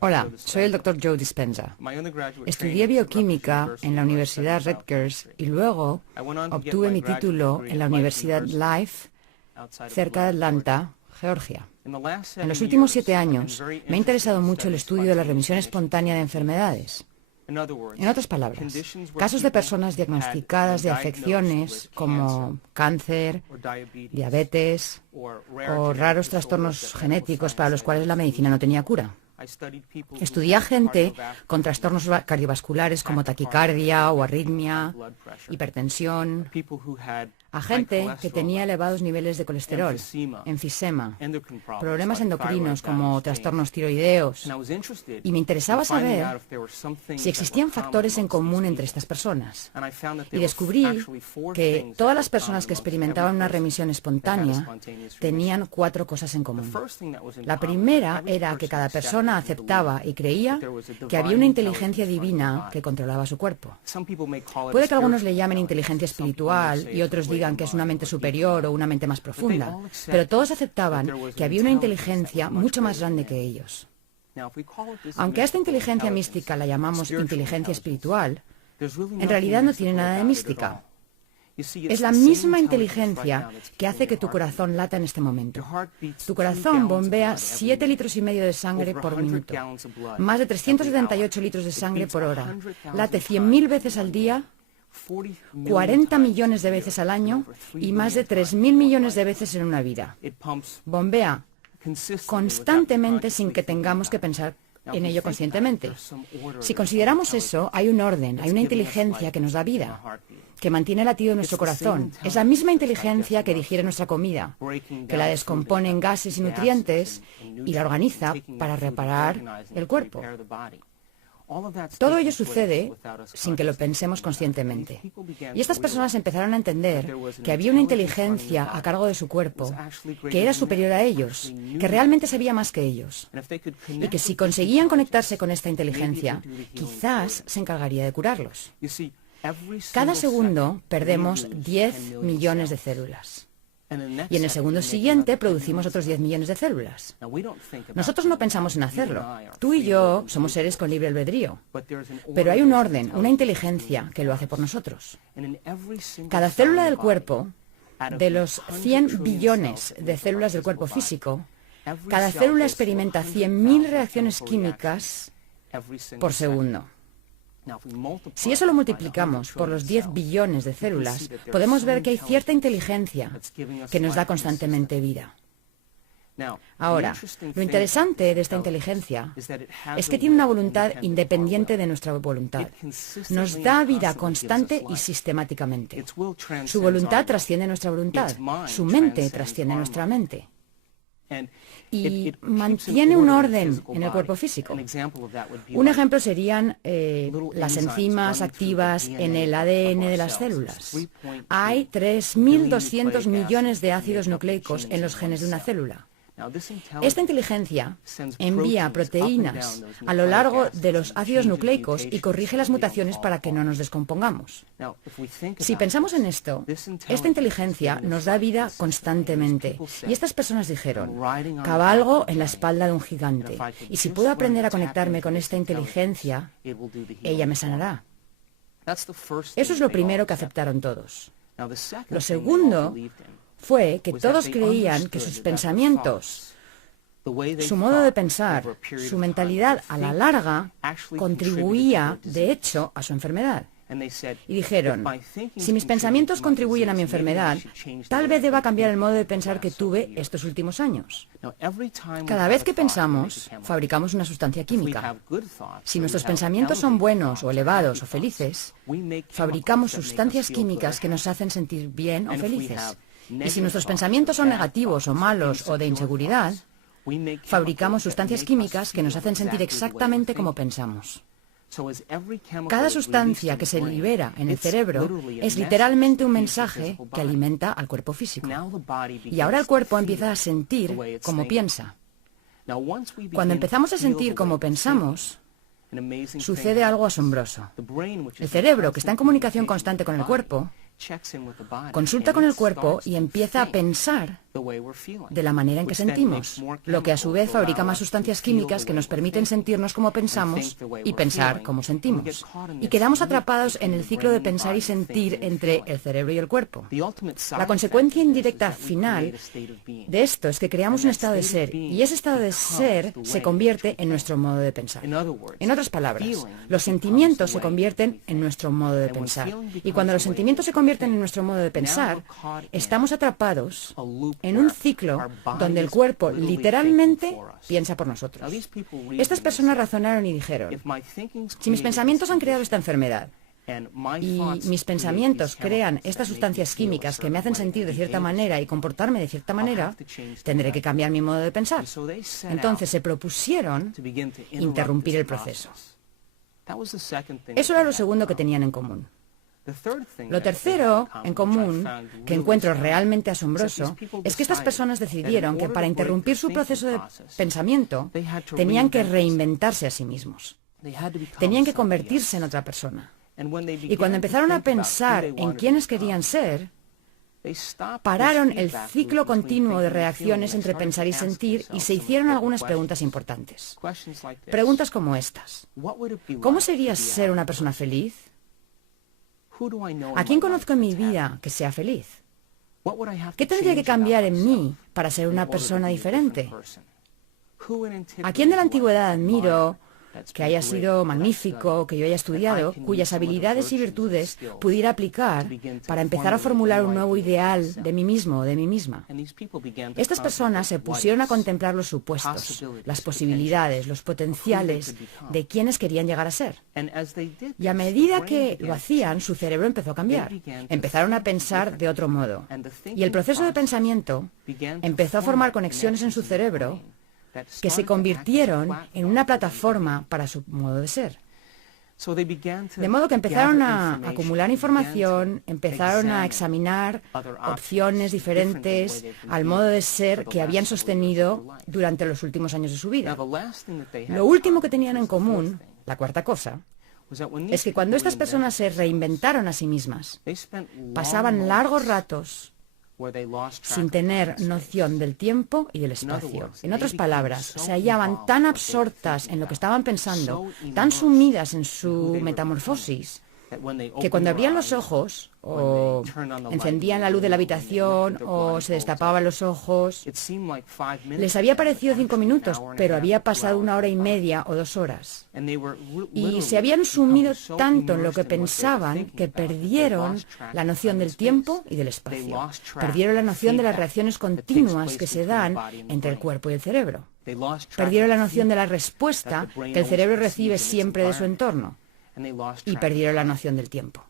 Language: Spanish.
Hola, soy el Dr. Joe Dispenza. Estudié bioquímica en la Universidad Rutgers y luego obtuve mi título en la Universidad Life, cerca de Atlanta, Georgia. En los últimos 7 años me ha interesado mucho el estudio de la remisión espontánea de enfermedades. En otras palabras, casos de personas diagnosticadas de afecciones como cáncer, diabetes o raros trastornos genéticos para los cuales la medicina no tenía cura. Estudié a gente con trastornos cardiovasculares como taquicardia o arritmia, hipertensión, a gente que tenía elevados niveles de colesterol, enfisema, problemas endocrinos como trastornos tiroideos, y me interesaba saber si existían factores en común entre estas personas. Y descubrí que todas las personas que experimentaban una remisión espontánea tenían 4 cosas en común. La primera era que cada persona aceptaba y creía que había una inteligencia divina que controlaba su cuerpo. Puede que algunos le llamen inteligencia espiritual y otros digan que es una mente superior o una mente más profunda, pero todos aceptaban que había una inteligencia mucho más grande que ellos. Aunque a esta inteligencia mística la llamamos inteligencia espiritual, en realidad no tiene nada de mística. Es la misma inteligencia que hace que tu corazón lata en este momento. Tu corazón bombea 7,5 litros de sangre por minuto, más de 378 litros de sangre por hora, late 100.000 veces al día, 40 millones de veces al año y más de 3.000 millones de veces en una vida. Bombea constantemente sin que tengamos que pensar en ello conscientemente. Si consideramos eso, hay un orden, hay una inteligencia que nos da vida, que mantiene el latido de nuestro corazón. Es la misma inteligencia que digiere nuestra comida, que la descompone en gases y nutrientes y la organiza para reparar el cuerpo. Todo ello sucede sin que lo pensemos conscientemente. Y estas personas empezaron a entender que había una inteligencia a cargo de su cuerpo que era superior a ellos, que realmente sabía más que ellos. Y que si conseguían conectarse con esta inteligencia, quizás se encargaría de curarlos. Cada segundo perdemos 10 millones de células. Y en el segundo siguiente producimos otros 10 millones de células. Nosotros no pensamos en hacerlo. Tú y yo somos seres con libre albedrío. Pero hay un orden, una inteligencia que lo hace por nosotros. Cada célula del cuerpo, de los 100 billones de células del cuerpo físico, cada célula experimenta 100.000 reacciones químicas por segundo. Si eso lo multiplicamos por los 10 billones de células, podemos ver que hay cierta inteligencia que nos da constantemente vida. Ahora, lo interesante de esta inteligencia es que tiene una voluntad independiente de nuestra voluntad. Nos da vida constante y sistemáticamente. Su voluntad trasciende nuestra voluntad. Su mente trasciende nuestra mente. Y mantiene un orden en el cuerpo físico. Un ejemplo serían las enzimas activas en el ADN de las células. Hay 3.200 millones de ácidos nucleicos en los genes de una célula. Esta inteligencia envía proteínas a lo largo de los ácidos nucleicos y corrige las mutaciones para que no nos descompongamos. Si pensamos en esto, esta inteligencia nos da vida constantemente. Y estas personas dijeron, cabalgo en la espalda de un gigante, y si puedo aprender a conectarme con esta inteligencia, ella me sanará. Eso es lo primero que aceptaron todos. Lo segundo fue que todos creían que sus pensamientos, su modo de pensar, su mentalidad a la larga contribuía, de hecho, a su enfermedad. Y dijeron, si mis pensamientos contribuyen a mi enfermedad, tal vez deba cambiar el modo de pensar que tuve estos últimos años. Cada vez que pensamos, fabricamos una sustancia química. Si nuestros pensamientos son buenos o elevados o felices, fabricamos sustancias químicas que nos hacen sentir bien o felices. Y si nuestros pensamientos son negativos o malos o de inseguridad, fabricamos sustancias químicas que nos hacen sentir exactamente como pensamos. Cada sustancia que se libera en el cerebro es literalmente un mensaje que alimenta al cuerpo físico. Y ahora el cuerpo empieza a sentir como piensa. Cuando empezamos a sentir como pensamos, sucede algo asombroso. El cerebro, que está en comunicación constante con el cuerpo, consulta con el cuerpo y empieza a pensar de la manera en que sentimos, lo que a su vez fabrica más sustancias químicas que nos permiten sentirnos como pensamos y pensar como sentimos. Y quedamos atrapados en el ciclo de pensar y sentir entre el cerebro y el cuerpo. La consecuencia indirecta final de esto es que creamos un estado de ser, y ese estado de ser se convierte en nuestro modo de pensar. En otras palabras, los sentimientos se convierten en nuestro modo de pensar. Y cuando los sentimientos se convierten en nuestro modo de pensar, estamos atrapados en un ciclo donde el cuerpo literalmente piensa por nosotros. Estas personas razonaron y dijeron: si mis pensamientos han creado esta enfermedad y mis pensamientos crean estas sustancias químicas que me hacen sentir de cierta manera y comportarme de cierta manera, tendré que cambiar mi modo de pensar. Entonces se propusieron interrumpir el proceso. Eso era lo segundo que tenían en común. Lo tercero en común, que encuentro realmente asombroso, es que estas personas decidieron que para interrumpir su proceso de pensamiento tenían que reinventarse a sí mismos. Tenían que convertirse en otra persona. Y cuando empezaron a pensar en quiénes querían ser, pararon el ciclo continuo de reacciones entre pensar y sentir y se hicieron algunas preguntas importantes. Preguntas como estas: ¿cómo sería ser una persona feliz? ¿A quién conozco en mi vida que sea feliz? ¿Qué tendría que cambiar en mí para ser una persona diferente? ¿A quién de la antigüedad admiro, que haya sido magnífico, que yo haya estudiado, cuyas habilidades y virtudes pudiera aplicar para empezar a formular un nuevo ideal de mí mismo o de mí misma? Estas personas se pusieron a contemplar los supuestos, las posibilidades, los potenciales de quienes querían llegar a ser. Y a medida que lo hacían, su cerebro empezó a cambiar. Empezaron a pensar de otro modo. Y el proceso de pensamiento empezó a formar conexiones en su cerebro que se convirtieron en una plataforma para su modo de ser. De modo que empezaron a acumular información, empezaron a examinar opciones diferentes al modo de ser que habían sostenido durante los últimos años de su vida. Lo último que tenían en común, la cuarta cosa, es que cuando estas personas se reinventaron a sí mismas, pasaban largos ratos sin tener noción del tiempo y del espacio. En otras palabras, se hallaban tan absortas en lo que estaban pensando, tan sumidas en su metamorfosis, que cuando abrían los ojos, o encendían la luz de la habitación, o se destapaban los ojos, les había parecido 5 minutos, pero había pasado 1 hora y media o 2 horas. Y se habían sumido tanto en lo que pensaban que perdieron la noción del tiempo y del espacio. Perdieron la noción de las reacciones continuas que se dan entre el cuerpo y el cerebro. Perdieron la noción de la respuesta que el cerebro recibe siempre de su entorno. Y perdieron la noción del tiempo.